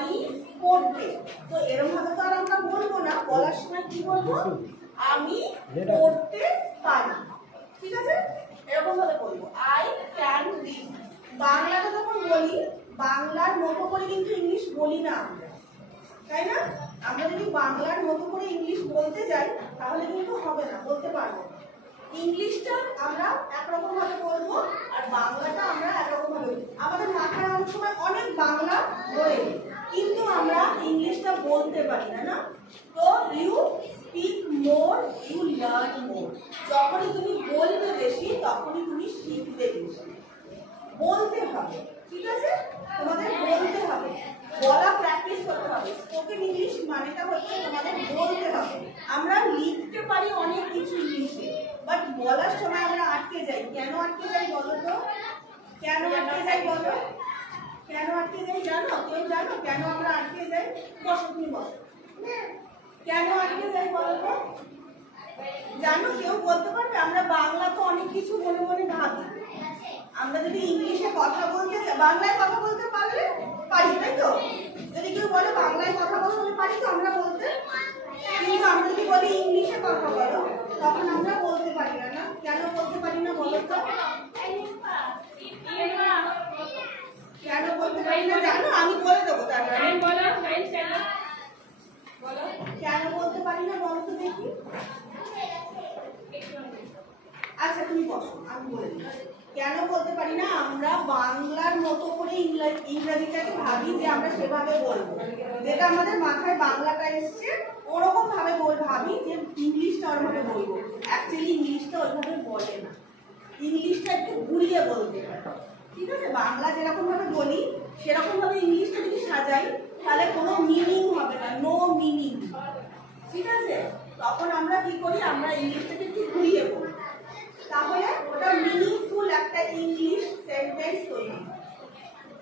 পারি পড়তে। তো এরকম ভাবে তো আর আমরা বলবো না, বলার সময় কি বলবো? আমি পড়তে পারি। ঠিক আছে, এরকম ভাবে বলবো আই ক্যান রিড। বাংলাটা যখন বলি বাংলার মতো করে কিন্তু ইংলিশ বলি না আমরা, তাই না? আমরা যদি বাংলার মতো করে ইংলিশ বলতে যাই তাহলে কিন্তু হবে না, বলতে পারবো। ইংলিশটা আমরা একরকম ভাবে বলবো আর বাংলাটা আমরা একরকম ভাবে। আমাদের মাথায় অনেক সময় অনেক বাংলা বলে কিন্তু আমরা ইংলিশটা বলতে পারি না, না? তো you speak more, you learn more. যখনই তুমি বলবে বেশি তখনই তুমি শিখবে বেশি। বলতে হবে, ঠিক আছে? তোমাদের বলতে হবে, বলা প্র্যাকটিস করতে হবে। স্পোকেন ইংলিশ মানেটা হচ্ছে তোমাদের বলতে হবে। আমরা লিখতে পারি অনেক কিছু ইংলিশে, বাট বলার সময় আমরা আটকে যাই। কেন আটকে যাই বলো তো? কেন আটকে যাই বলো? কেন আটকে যাই জানো? কেউ জানো কেন আমরা আটকে যাই? বসো, তুমি বসো। কেন আটকে যাই বলো তো? জানো, কেউ বলতে পারবে? আমরা বাংলা তো অনেক কিছু মনে মনে ভাবি। আমরা যদি ইংলিশে কথা বলতে বাংলায় কথা বলতে পারলে পারি, তাই তো? যদি কেউ বলে বাংলায় কথা বলতে পারি তো আমরা বলতে, কিন্তু আমরা যদি বলি ইংলিশে কথা বলো তখন আমরা বলতে পারি না, না? কেন বলতে পারি না বলো তো? কেন বলতে পারি না জানো? আমি বলে দেবো, তারপরে বলো কেন বলতে পারি না বলো তো দেখি। আচ্ছা তুমি বসো, আমি বলে দিই কেন বলতে পারি না। আমরা বাংলার মতো করে ইংরেজিটাকে ভাবি যে আমরা সেভাবে বলবো, যেটা আমাদের মাথায় বাংলাটা এসছে ওরকম ভাবে ভাবি যে ইংলিশটা ওরভাবে বলবো। অ্যাকচুয়ালি ইংলিশটা ওইভাবে বলে না, ইংলিশটা একটু ঘুরিয়ে বলতে হয়। ঠিক আছে, বাংলা যেরকম ভাবে বলি সেরকম ভাবে ইংলিশটা যদি সাজাই তাহলে কোনো মিনিং হবে না, নো মিনিং। ঠিক আছে, তখন আমরা কি করি? আমরা ইংলিশটাকে একটু ঘুরিয়ে বলি, তাহলে ওটা মিনিংফুল একটা ইংলিশ সেন্টেন্স তৈরি হয়।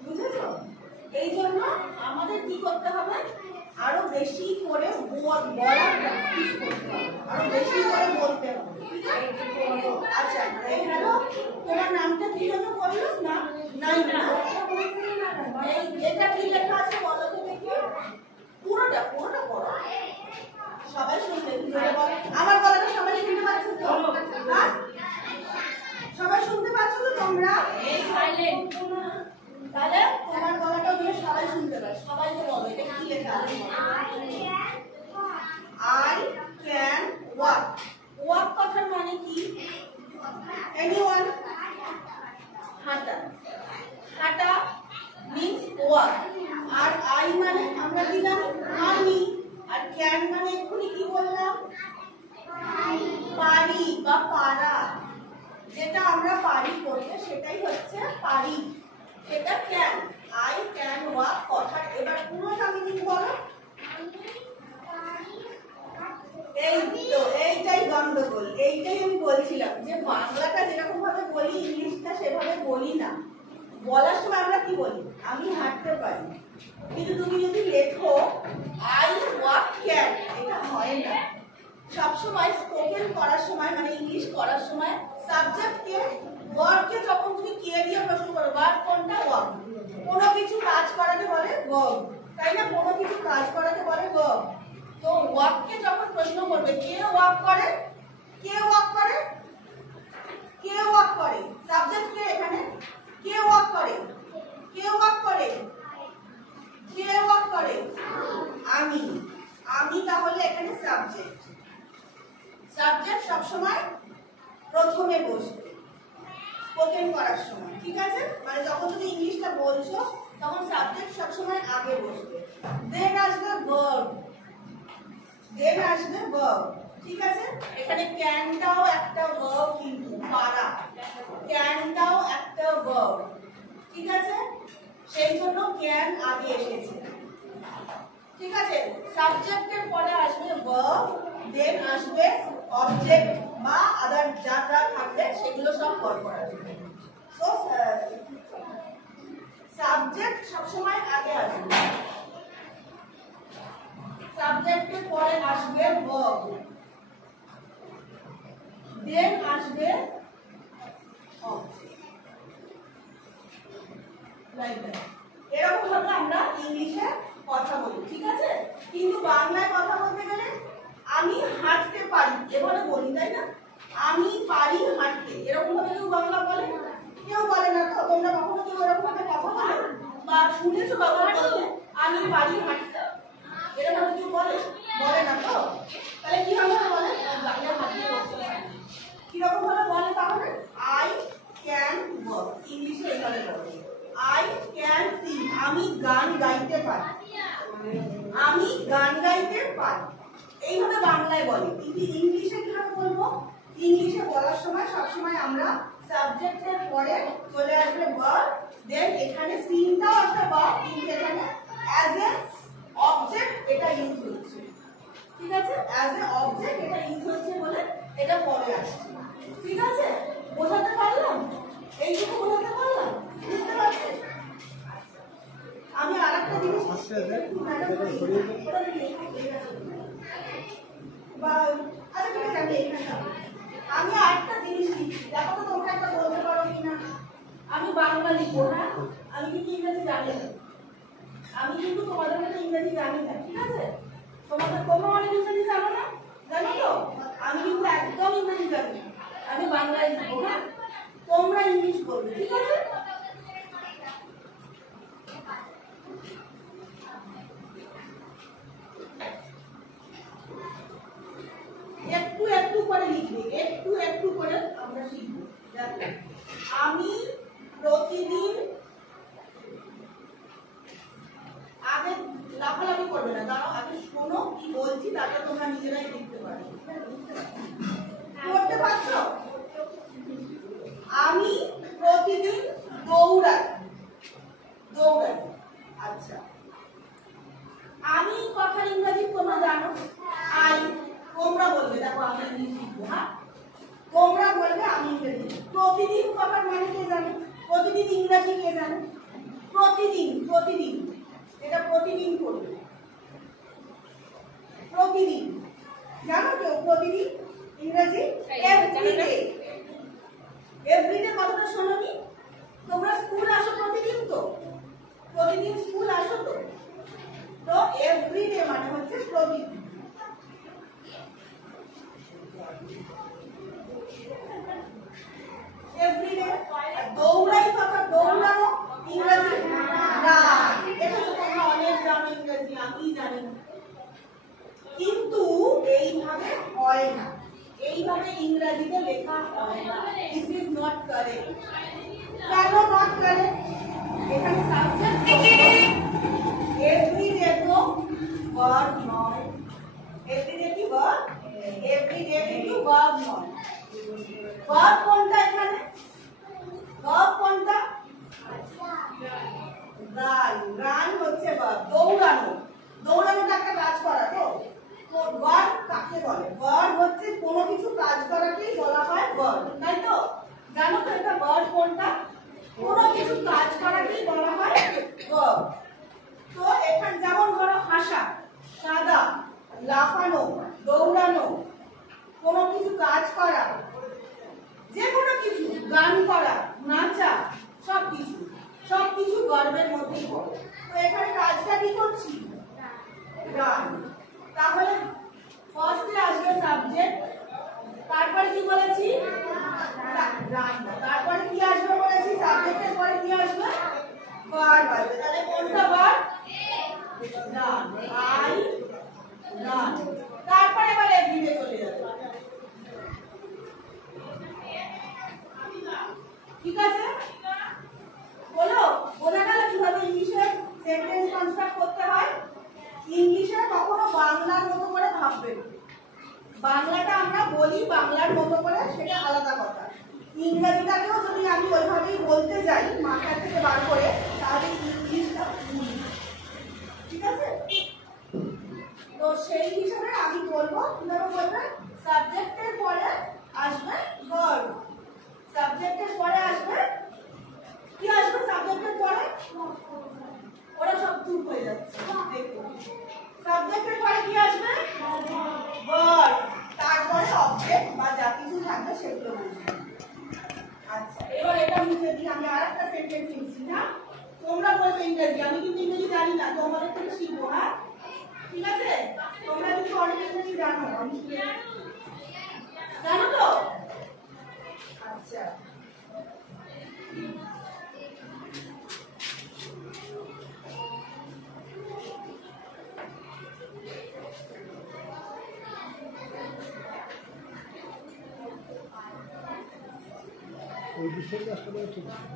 বুঝেছো? এই জন্য আমাদের কি করতে হবে? আরো বেশি করে বলা প্র্যাকটিস করতে হবে, আরো বেশি করে বলতে হবে। আচ্ছা, হ্যালো, তোমার নামটা কি যেন বললো? না, নাই না, এটা কি লেখা আছে বলো তো দেখি। পুরোটা পুরোটা বলো, সবাই শুনবে। আমার গলাটা সবাই শুনতে পাচ্ছ তো? হ্যাঁ, সবাই শুনতে পাচ্ছ তো তোমরা? তাহলে তোমার গলাটাও দিয়ে সবাই শুনতে পারে। সবাইকে বলো এটা কি লেখা আছে। I can walk. ওয়াক কথার মানে কি? এনিওয়ান? হাঁটা। হাঁটা মিন্স ওয়াক। আর আই মানে আমরা কি জানি? আমি। আর ক্যান মানে এক্ষুনি কি বললাম? পারি বা পারা। যেটা আমরা পারি করতে সেটাই হচ্ছে পারি, সেটা ক্যান। আই ক্যান ওয়াক কথা। এবার পুরোটা মিনিং বলো। এই তো এইটাই গন্ডগোল, এইটাই আমি বলছিলাম যে বাংলাটা যেরকম ভাবে বলি ইংলিশটা সেভাবে বলি না। বলার সময় আমরা কি বলি? আমি হাঁটতে পারি, কিন্তু তুমি যদি লেখো আই ওয়াক ক্যান, এটা হয় না। সবসময় স্পোকেন করার সময় মানে ইংলিশ করার সময় সাবজেক্টকে ভার্বকে যখন তুমি কে দিয়ে প্রশ্ন করো, ভার্ব কোনটা? ওয়াক। কোনো কিছু কাজ করাতে বলে ভার্ব, তাই না? কোনো কিছু কাজ করাতে বলে ভার্ব। তো ওয়াককে যখন প্রশ্ন করবে কে ওয়াক করে, কে ওয়াক করে, কে ওয়াক করে, সাবজেক্ট কে এখানে? কে ওয়াক করে, কে ওয়াক করে, কে ওয়াক করে? আমি। আমি তাহলে এখানে সাবজেক্ট। সাবজেক্ট সবসময় প্রথমে বসবে স্পোকেন করার সময়, ঠিক আছে? মানে যখন তুমি ইংলিশটা বলছো তখন সাবজেক্ট সবসময় আগে বসবে, দেন আসবে ভার্ব, দেন আসবে ভার্ব। ঠিক আছে, এখানে ক্যানটাও একটা ভার্ব, কিন্তু পারা ক্যানটাও একটা ভার্ব। ঠিক আছে, সেই জন্য ক্যান আগে এসেছে। ঠিক আছে, সাবজেক্টের পরে আসবে ভার্ব, দেন আসবে অবজেক্ট বা আদার যা যা থাকবে সেগুলো সব পরপর আসবে। সো সাবজেক্ট সবসময় আগে আসবে, সাবজেক্টের পরে আসবে ভার্ব, দেন আসবে অবজেক্ট। এরকম ভাবে আমরা ইংলিশে কথা বলি, ঠিক আছে? কিন্তু বাংলায় কথা বলতে গেলে আমি হাঁটতে পারি এভাবে বলি, তাই না? আমি পারি হাঁটতে, এরকম ভাবে কেউ বাংলা বলে? কেউ বলে না তো। তোমরা কখনো কেউ এরকম ভাবে কথা বলে বা শুনেছো বাবা বলতে আমি পারি হাঁটতে? এরকম কেউ বলে? বলে না তো। তাহলে কিভাবে বলে? বাংলা হাঁটিয়ে বলতে পারে। কিরকম ভাবে বলে তাহলে? আই ক্যান ওয়াক, ইংলিশে এভাবে বলে। আই ক্যান সিং, আমি গান গাইতে পারি। আমি গান গাইতে পারি, এইভাবে বাংলায় বলে। কিন্তু ইংলিশে কিভাবে বলবো? ইংলিশে বলার সময় সবসময় আমরা সাবজেক্টের পরে চলে আসবে ভার্ব, দেন এখানে সিনটাও একটা ভার্ব, কিন্তু এখানে অ্যাজ এ অবজেক্ট এটা ইউজ হচ্ছে, ঠিক আছে? অ্যাজ এ অবজেক্ট এটা ইউজ হচ্ছে বলে এটা পরে আসছে, ঠিক আছে? বোঝাতে পারলাম? এইটুকু বোঝাতে পারলাম? বুঝতে পারছি? আমি আরেকটা জিনিস আমি আরেকটা জিনিস লিখছি, দেখো তো তোমরা একটা বলতে পারো কিনা। আমি বাংলা লিখবো, হ্যাঁ? আমি কিন্তু ইংরেজি জানি না, আমি কিন্তু তোমাদের মতো ইংরেজি জানি না, ঠিক আছে? তোমরা অনেক ইংরেজি জানো না, জানো তো? আমি কিন্তু একদম ইংরেজি জানি না, আমি বাংলায় লিখবো, হ্যাঁ? তোমরা ইংলিশ বলবে, ঠিক আছে? একটু একটু করে লিখবে, একটু একটু করে আমরা শিখবো। আমি প্রতিদিন, আগে লাফালাফি করবে না, দাঁড়াও, আগে শোনো কি বলছি, তারপরে তোমরা নিজেরাই লিখতে পারবে। করতে পারছো? আমি প্রতিদিন দৌড়াই, দৌড়াই। আচ্ছা, আমি কথা ইংরেজি তোমরা জানো, আই। তোমরা বলবে, দেখো আমি ইংলিশ লিখবো, হ্যাঁ? তোমরা বলবে আমি ইংরেজি। প্রতিদিন কথার মানে কে জানে? প্রতিদিন ইংরেজি কে জানে? প্রতিদিন, প্রতিদিন, এটা প্রতিদিন করবে। প্রতিদিন জানো কেউ? প্রতিদিন ইংরেজি এভরিডে। এভরিডে কথাটা শোনোনি? তোমরা স্কুল আসো প্রতিদিন তো? প্রতিদিন স্কুল আসো তো? তো এভরিডে মানে হচ্ছে প্রতিদিন। এভরিডে। দৌড়াই কথা, দৌড়ানো ইংরেজি রান। এটা তো তোমরা অনেক জানো ইংরেজি, আমি জানি না। কিন্তু এইভাবে হয় না, এইভাবে ইংরেজিতে লেখা হয় না। This is not correct. কেন নট কারেক্ট? এখানে সাবজেক্ট এভরিডে তো ভার্ব নয়। এভরিডে কি ভার্ব? এভরিডে কিন্তু ভার্ব নয়। ভার্ব কোনটা এখানে? ভার্ব কোনটা? রান। রান হচ্ছে ভার্ব, দৌড়ানো। দৌড়ানোটা একটা কাজ করা তো। ভার্ব কাকে বলে? ভার্ব হচ্ছে কোনো কিছু কাজ করাকেই বলা হয় ভার্ব, তাই তো? জানো তো এটা ভার্ব কোনটা? কোনো কিছু কাজ করাকেই বলা হয় ভার্ব। তো এখানে যেমন ধরো হাসা, কাঁদা, লাফানো, দৌড়ানো, কোনো কিছু কাজ করা, যে কোনো কিছু, গান করা, নাচা, সবকিছু সবকিছু ভার্বের মধ্যেই পড়ে। তো এখানে কাজটা কি করছি? রান। তাহলে ফার্স্টে আসবে সাবজেক্ট, তারপরে কি বলেছি? রান। তারপরে কি আসবে বলেছি? সাবজেক্টের পরে কি আসবে? ভার্ব আসবে। তাহলে কোনটা ভার্ব? রান। I run. তারপরে এবার এভরিডে চলে যাবে, ঠিক আছে? বলো, বোঝা গেল কিভাবে ইংলিশে সেন্টেন্স কনস্ট্রাক্ট করতে হয়? ইংলিশে কখনো বাংলার মতো করে ভাববে। বাংলাটা আমরা বলি বাংলার মতো করে, সেটা আলাদা কথা। ইংরেজিটাকেও যদি আমি ওইভাবেই বলতে যাই মাথা থেকে বার করে, তাহলে ইংলিশটা ভুল, ঠিক আছে? তো সেই হিসাবে আমি বলবো, কিভাবে বলবে? সাবজেক্টের পরে আসবে ভার্ব। সাবজেক্টের পরে আসবে কি আসবে? সাবজেক্টের পরে ওরা সব চুপ হয়ে যাচ্ছে, দেখো। সাবজেক্টের পরে কি আসবে? ভার্ব। তারপরে অবজেক্ট বা যা কিছু থাকবে সেগুলো বলবে। আচ্ছা, এবার এটা মুছে দিই। আমি আরেকটা সেন্টেন্স লিখছি, না? তোমরা বলবে ইংরেজি, আমি কিন্তু ইংরেজি জানি জানি না, তোমাদের থেকে শিখবো। হ্যাঁ ঠিক আছে, তোমরা কিন্তু অনেক ইংরেজি জানো, জানো তো? আচ্ছা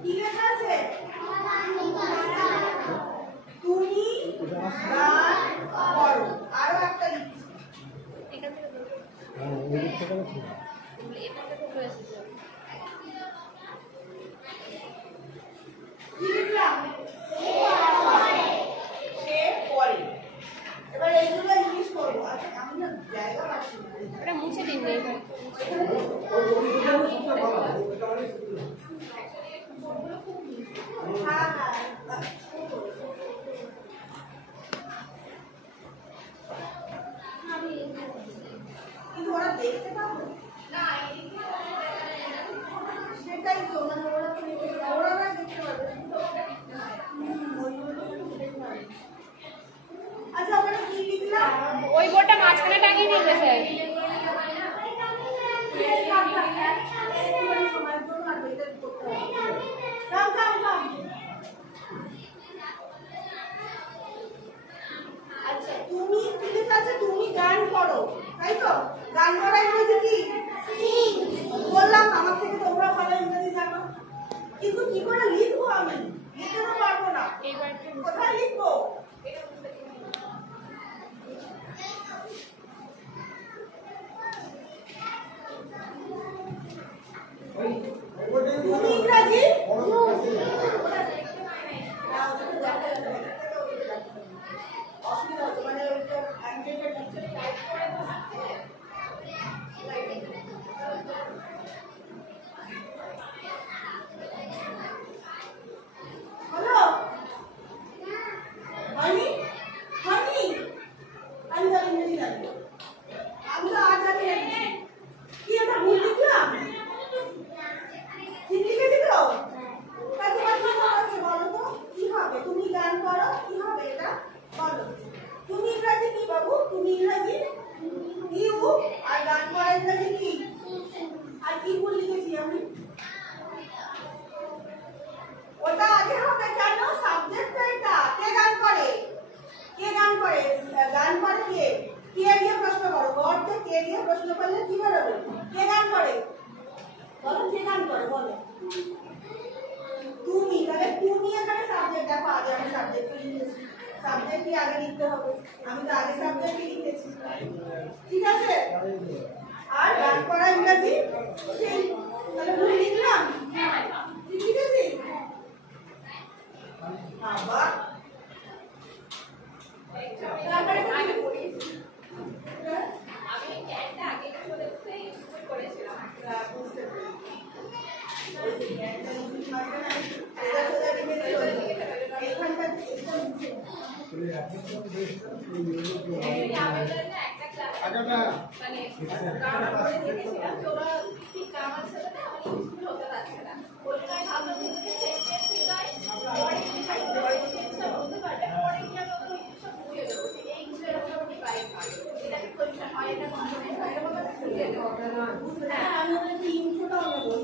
ঠিক আছে, তুমি গান করো। আরো একটা লিখছি, সে পড়ে। এবার এইগুলো ইংলিশ করবো। আচ্ছা আমি না জায়গা পাচ্ছি না, এটা মুছে দিন। হ্যাঁ কিন্তু ওরা দেখতে পাবো না, সেটাই তো, মানে ওরা তো ওরা না দেখতে পাবে। আচ্ছা ওখানে কি লিখলাম? ওই বোর্ডটা মাঝখানে টাঙিয়ে দিবে স্যার। আচ্ছা তুমি ঠিক আছে, তুমি গান করো, তাই তো? গান করা ইংরেজি কি? বললাম আমার থেকে তোমরা ভালো ইংরেজি জানো, কিন্তু কি করে লিখবো? আমি লিখতে তো পারবো না। কোথায় লিখবো? তুমি ইংরাজি অসুবিধা হচ্ছে, মানে হ্যালো হানি হানি, আমি তো ইংরেজি জানি, আমি তো আজ জানি কি একটা ভুল লিখলাম, ঠিক লিখেছি তো? তাই তোমার কি হচ্ছে বলো তো? কি হবে? তুমি গান করো, কি হবে এটা বলো? তুমি ইংরাজি কি বাবু? তুমি ইংরাজি ইউ, আর গান করা ইংরাজি কি? আর কি ভুল লিখেছি আমি? ওটা আগে হবে কেন? সাবজেক্টটা এটা। কে গান করে? কে গান করে? গান করে কে? কে দিয়ে প্রশ্ন করো, গড়তে কে দিয়ে প্রশ্ন করলে কি বেরোবে? কে গান করে বলো? কে গান করে বলো? তুমি। তাহলে তুমি এখানে সাবজেক্ট। দেখো আগে আমি সাবজেক্ট লিখেছি, সাবজেক্টই আগে লিখতে হবে, আমি তো আগে সাবজেক্টই লিখেছি, ঠিক আছে? আর গান করা ইংরাজি সেই, তাহলে ভুল লিখলাম, ঠিক আছে? আবার তারপরে আমি পড়িয়েছি, আমি ক্যানটা আগে করেছিলাম, বুঝতে পেরেছি।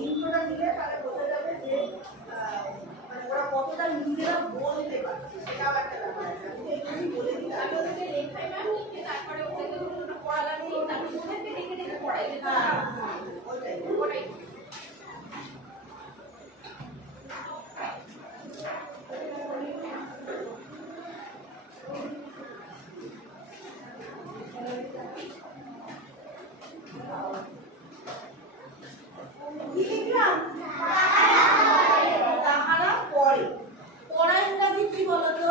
ইন্ট্রোটা দিলে তাহলে বোঝা যাবে যে মানে ওরা কতটা নিজেরা বলতে পারছে, সেটাও একটা ব্যাপার আছে। আমি তো এগুলি বলে দিলাম, আমি ওদেরকে লেখাই ম্যাম লিখে তারপরে ওদেরকে ওটা পড়া লাগছে, তারপরে ওদেরকে লিখে লিখে পড়াই। হ্যাঁ ওটাই ওটাই। কি লিখলাম? তাহারা পড়ে। পড়া ইংরাজি কি বলতো?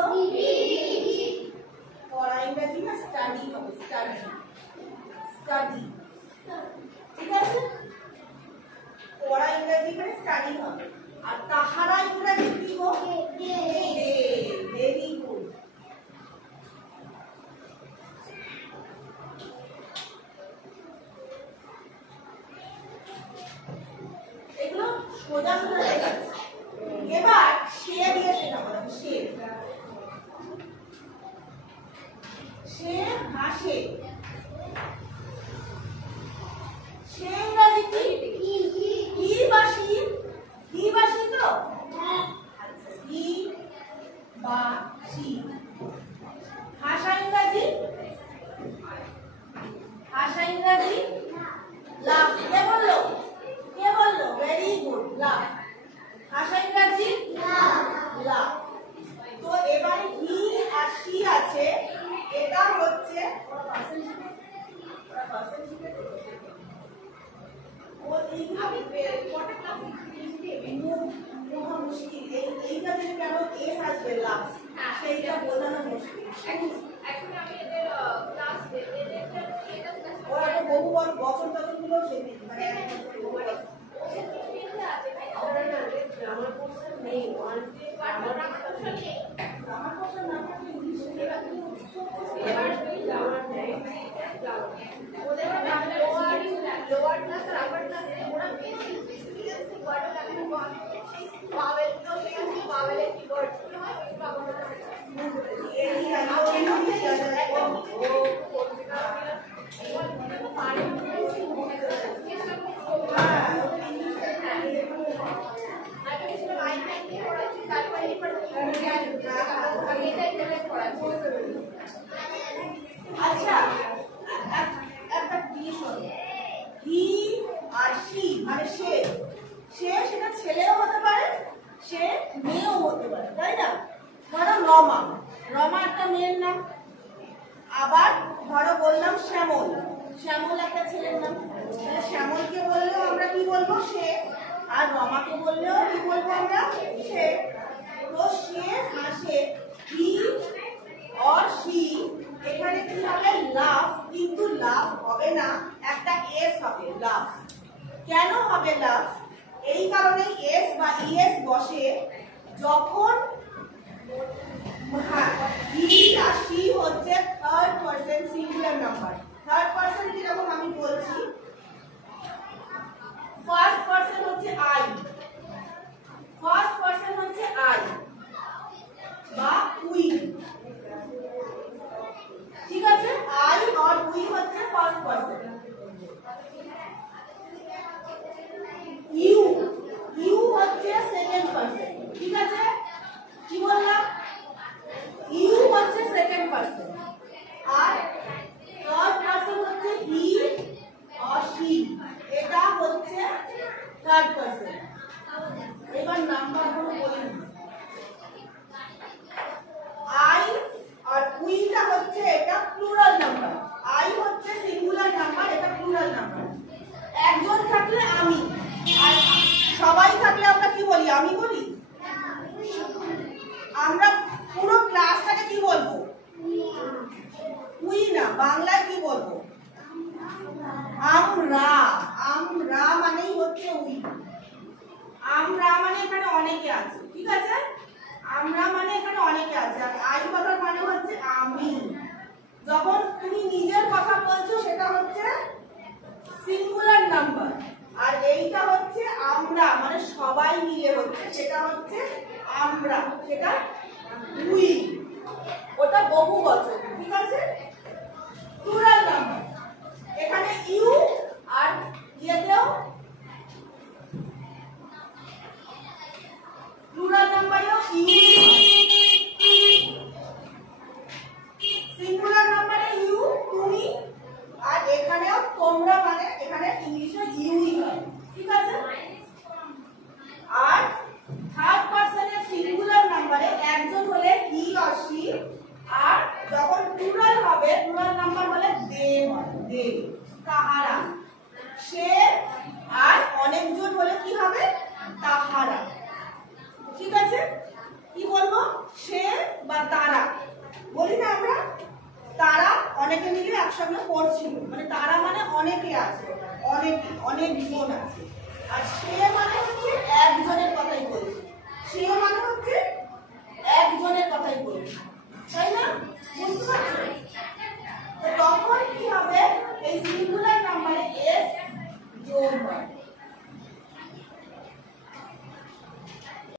হাসে। সে ইংরাজি কি? হি বা সি? হি বা সি তো? হি বা সি। হাসা ইংরাজি? হাসা ইংরাজি লাভ। কে বললো? কে বললো? ভেরি গুড, লাভ। হাসা ইংরাজি লাভ। তো এবার হি আর সি আছে, এটা হচ্ছে মুশকিল। এইটা যদি কেন এস আসবে লাভ, সেইটা বোঝানো মুশকিল। ওরা তো বহু বচন টচন গুলো শেখে, মানে আচ্ছা একটা জিনিস হলো, হি আর সি মানে সে, সেটা ছেলেও হতে পারে, সে মেয়েও হতে পারে, তাই না? ধরো রমা, রমা একটা মেয়ের নাম। আবার ধরো বললাম শ্যামল, শ্যামল একটা ছেলের নাম। তাহলে শ্যামলকে বললেও আমরা কি বলবো? সে। আর রমাকে বললেও কি বলবো আমরা? সে। তো সে হাসে, হি और she, এখানে কি হবে? লাভ। কিন্তু লাভ হবে না, একটা এস হবে লাভ। কেন হবে লাভ? এই কারণে এস বা ইএস বসে যখন হি আর she হচ্ছে third person singular number. Third person কিরকম আমি বলছি, ফার্স্ট পারসন হচ্ছে আই, ফার্স্ট পারসন হচ্ছে আই বা উই, ঠিক আছে? আই আর উই হচ্ছে ফার্স্ট পারসন। ইউ, ইউ হচ্ছে সেকেন্ড পারসন, ঠিক আছে? কি বললাম? ইউ হচ্ছে সেকেন্ড পারসন। আর থার্ড পারসন হচ্ছে হি আর শি, এটা হচ্ছে থার্ড পারসন। এবার নাম্বারগুলো বলি। আই আর উইটা হচ্ছে এটা প্লুরাল নাম্বার, আই হচ্ছে সিঙ্গুলার নাম্বার, এটা প্লুরাল নাম্বার। একজন থাকলে আমি, আর সবাই থাকলে আমরা কি বলি? আমি বলি। আমরা পুরো ক্লাসটাকে কি বলবো? উই না, বাংলায় কি বলবো? আমরা। আমরা মানেই হচ্ছে উই। আমরা মানে এখানে অনেকে আছে, ঠিক আছে? আমরা মানে এখানে অনেকে আছে। আর আই কথার মানে হচ্ছে আমি। যখন তুমি নিজের কথা বলছো সেটা হচ্ছে সিঙ্গুলার নাম্বার, আর এইটা হচ্ছে আমরা মানে সবাই মিলে হচ্ছে, সেটা হচ্ছে আমরা, সেটা উই, ওটা বহুবচন, ঠিক আছে? প্লুরাল নাম্বার এখানে ইউ আর ইয়েতেও প্লুরাল নাম্বারেও ইউ, সিঙ্গুলার নাম্বারে ইউ তুমি, আর এখানেও তোমরা, মানে এখানে ইংলিশে ইউই হয়, ঠিক আছে? আর থার্ড পারসনের সিঙ্গুলার নাম্বারে একজন হলে হি আর শি, আর যখন প্লুরাল হবে, প্লুরাল নাম্বার হলে দে হয়, দে, তাহারা। সে আর অনেকজন হলে কি হবে? তাহারা, ঠিক আছে? কি বলবো? সে বা তারা বলি না আমরা? তারা অনেকে মিলে একসঙ্গে পড়ছিল, মানে তারা মানে অনেকে আছে, অনেকে, অনেকজন আছে।